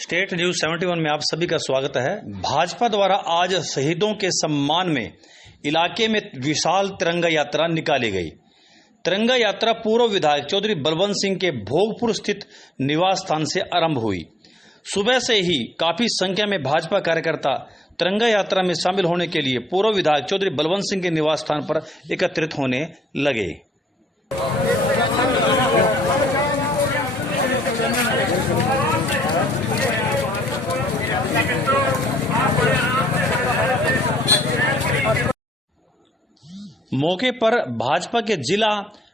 State news 71 में आप सभी का स्वागत है। भाजपा द्वारा आज शहीदों के सम्मान में इलाके में विशाल तिरंगा यात्रा निकाली गई। तिरंगा यात्रा पूर्व विधायक चौधरी बलवंत सिंह के भोगपुर स्थित निवास स्थान से आरंभ हुई। सुबह से ही काफी संख्या में भाजपा कार्यकर्ता तिरंगा यात्रा में शामिल होने के लिए पूर्व विधायक चौधरी बलवंत सिंह के निवास स्थान पर एकत्रित होने लगे। मौके पर भाजपा के जिला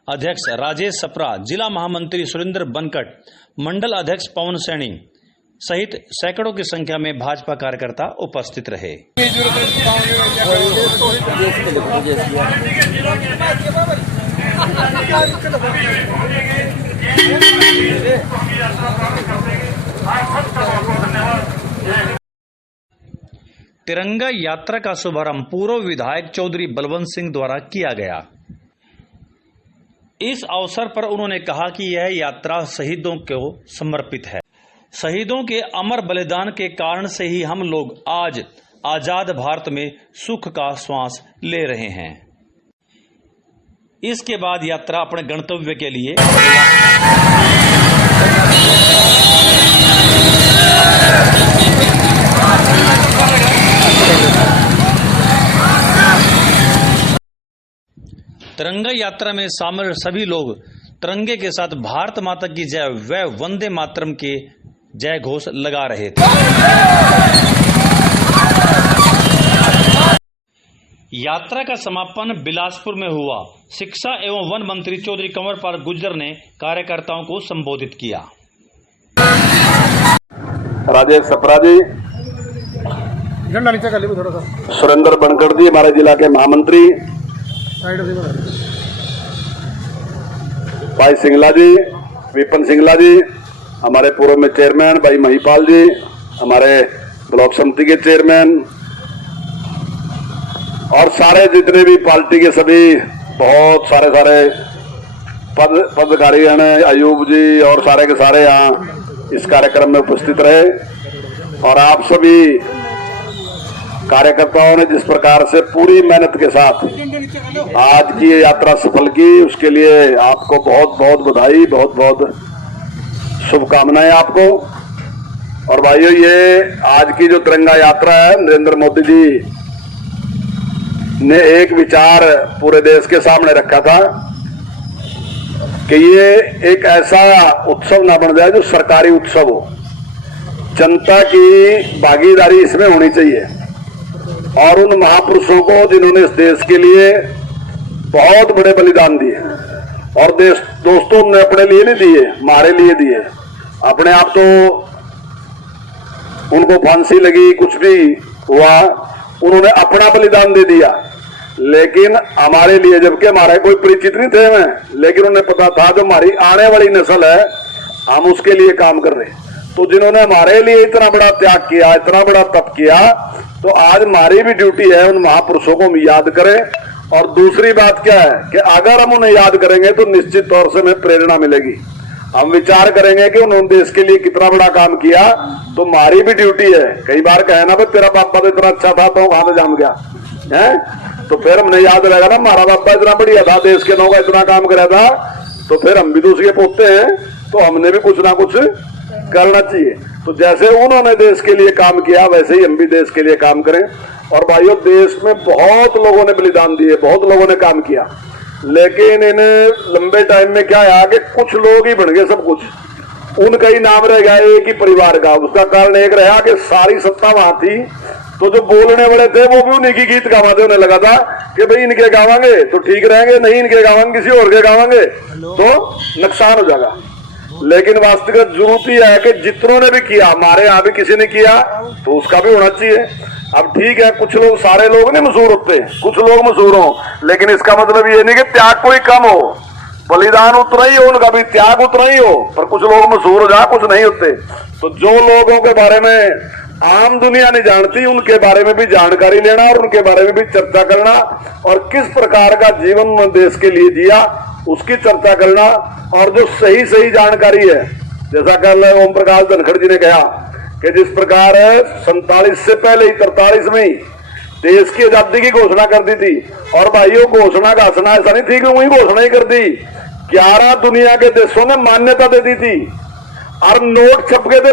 अध्यक्ष राजेश सप्रा, जिला महामंत्री सुरेंद्र बनकट, मंडल अध्यक्ष पवन सैनी सहित सैकड़ों की संख्या में भाजपा कार्यकर्ता उपस्थित रहे। तिरंगा यात्रा का शुभारंभ पूर्व विधायक चौधरी बलवंत सिंह द्वारा किया गया। इस अवसर पर उन्होंने कहा कि यह यात्रा शहीदों को समर्पित है। शहीदों के अमर बलिदान के कारण से ही हम लोग आज आजाद भारत में सुख का श्वास ले रहे हैं। इसके बाद यात्रा अपने गंतव्य के लिए तिरंगा यात्रा में शामिल सभी लोग तिरंगे के साथ भारत माता की जय व वंदे मातरम के जय घोष लगा रहे थे। यात्रा का समापन बिलासपुर में हुआ। शिक्षा एवं वन मंत्री चौधरी कंवरपाल गुर्जर ने कार्यकर्ताओं को संबोधित किया। राजेश सप्रा जी, सुरेंद्र बनकट जी हमारे जिला के महामंत्री, भाई सिंगला जी, विपिन सिंगला जी हमारे पूर्व में चेयरमैन, भाई महिपाल जी हमारे ब्लॉक समिति के चेयरमैन, और सारे जितने भी पार्टी के सभी बहुत सारे पदाधिकारी हैं, अयूब जी और सारे के सारे यहाँ इस कार्यक्रम में उपस्थित रहे। और आप सभी कार्यकर्ताओं ने जिस प्रकार से पूरी मेहनत के साथ आज की ये यात्रा सफल की, उसके लिए आपको बहुत बहुत बधाई, बहुत बहुत शुभकामनाएं आपको। और भाइयों, ये आज की जो तिरंगा यात्रा है, नरेंद्र मोदी जी ने एक विचार पूरे देश के सामने रखा था कि ये एक ऐसा उत्सव ना बन जाए जो सरकारी उत्सव हो। जनता की भागीदारी इसमें होनी चाहिए और उन महापुरुषों को जिन्होंने इस देश के लिए बहुत बड़े बलिदान दिए, और देश दोस्तों ने अपने लिए नहीं दिए, हमारे लिए दिए। अपने आप तो उनको फांसी लगी, कुछ भी हुआ, उन्होंने अपना बलिदान दे दिया, लेकिन हमारे लिए, जबकि हमारे कोई परिचित नहीं थे हमें, लेकिन उन्हें पता था जो हमारी आने वाली नस्ल है हम उसके लिए काम कर रहे हैं। तो जिन्होंने हमारे लिए इतना बड़ा त्याग किया, इतना बड़ा तप किया, तो आज हमारी भी ड्यूटी है उन महापुरुषों को हम याद करें। और दूसरी बात क्या है कि अगर हम उन्हें याद करेंगे तो निश्चित तौर से हमें प्रेरणा मिलेगी। हम विचार करेंगे कि उन्होंने देश के लिए कितना बड़ा काम किया, तो हमारी भी ड्यूटी है। कई बार कहे ना भाई तेरा पापा तो इतना अच्छा था तो कहां से जम गया है, तो फिर हमने याद रहेगा ना हमारा पापा इतना बढ़िया था, देश के लोगों का इतना काम कराया था, तो फिर हम भी तो उसके पोते हैं, तो हमने भी कुछ ना कुछ करना चाहिए। तो जैसे उन्होंने देश के लिए काम किया, वैसे ही हम भी देश के लिए काम करें। और भाइयों, देश में बहुत लोगों ने बलिदान दिए, बहुत लोगों ने काम किया, लेकिन इन्हें लंबे टाइम में क्या है कि कुछ लोग ही बन गए सब कुछ, उनका ही नाम रह गया एक ही परिवार का। उसका कारण एक रहा कि सारी सत्ता वहां थी, तो जो बोलने वाले थे वो भी उन्हीं की गीत गावाते उन्हें लगा था कि भाई इनके गावांगे तो ठीक रहेंगे, नहीं इनके गावांगे किसी और के गावांगे तो नुकसान हो जाएगा। लेकिन वास्तविक जरूरत ही है कि जितनों ने भी किया, हमारे यहाँ भी किसी ने किया, तो उसका भी होना चाहिए। अब ठीक है, कुछ लोग, सारे लोग नहीं मशहूर होते, कुछ लोग मशहूर हो, लेकिन इसका मतलब ये नहीं कि त्याग कोई कम हो, बलिदान उतना ही हो, उनका भी त्याग उतना ही हो, पर कुछ लोग मशहूर हो जाए, कुछ नहीं होते। तो जो लोगों के बारे में आम दुनिया नहीं जानती, उनके बारे में भी जानकारी लेना और उनके बारे में भी चर्चा करना, और किस प्रकार का जीवन देश के लिए दिया उसकी चर्चा करना, और जो सही सही जानकारी है, जैसा कल ओम प्रकाश धनखड़ जी ने कहा कि जिस प्रकार 47 से पहले ही 43 में ही देश की आजादी की घोषणा कर दी थी। और भाइयों, घोषणा घासना ऐसा नहीं थी कि वही घोषणा ही कर दी, 11 दुनिया के देशों ने मान्यता दे दी थी और नोट छप गए थे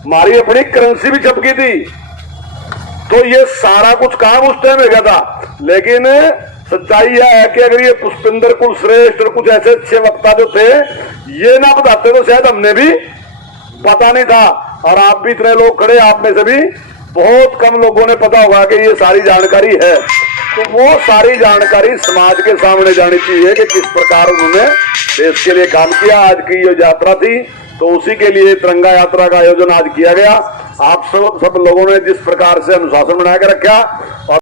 हमारी अपनी करेंसी भी छप गई थी। तो ये सारा कुछ काम उस टाइम हो गया था। लेकिन सच्चाई यह है कि अगर ये पुष्पिंदर कुलश्रेष्ठ और कुछ ऐसे अच्छे वक्ता जो थे ये ना बताते तो शायद हमने भी पता नहीं था। और आप भी इतने लोग खड़े, आप में से भी बहुत कम लोगों ने पता होगा कि ये सारी जानकारी है। तो वो सारी जानकारी समाज के सामने जानी चाहिए कि किस प्रकार उन्होंने देश के लिए काम किया। आज की ये यात्रा थी तो उसी के लिए तिरंगा यात्रा का आयोजन आज किया गया। आप सब लोगों ने जिस प्रकार से अनुशासन बना के रखा और